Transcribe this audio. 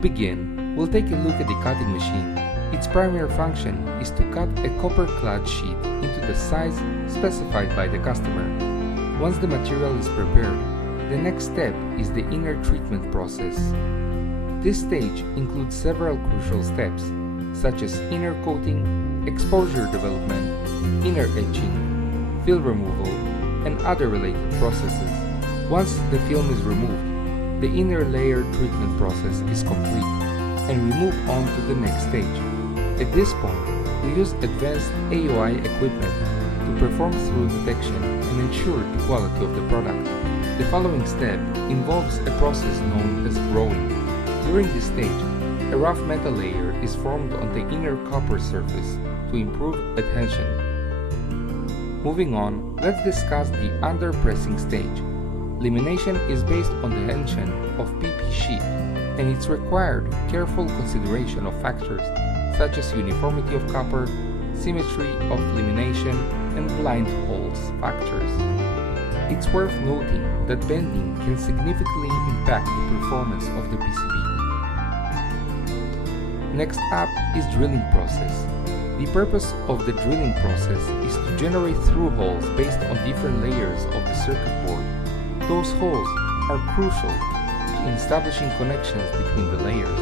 To begin, we'll take a look at the cutting machine. Its primary function is to cut a copper-clad sheet into the size specified by the customer. Once the material is prepared, the next step is the inner treatment process. This stage includes several crucial steps, such as inner coating, exposure development, inner etching, film removal, and other related processes. Once the film is removed, the inner layer treatment process is complete, and we move on to the next stage. At this point, we use advanced AOI equipment to perform through detection and ensure the quality of the product. The following step involves a process known as growing. During this stage, a rough metal layer is formed on the inner copper surface to improve adhesion. Moving on, let's discuss the underpressing stage. Lamination is based on the tension of PP sheet, and it's required careful consideration of factors such as uniformity of copper, symmetry of lamination, and blind holes factors. It's worth noting that bending can significantly impact the performance of the PCB. Next up is drilling process. The purpose of the drilling process is to generate through holes based on different layers of the circuit board. Those holes are crucial in establishing connections between the layers.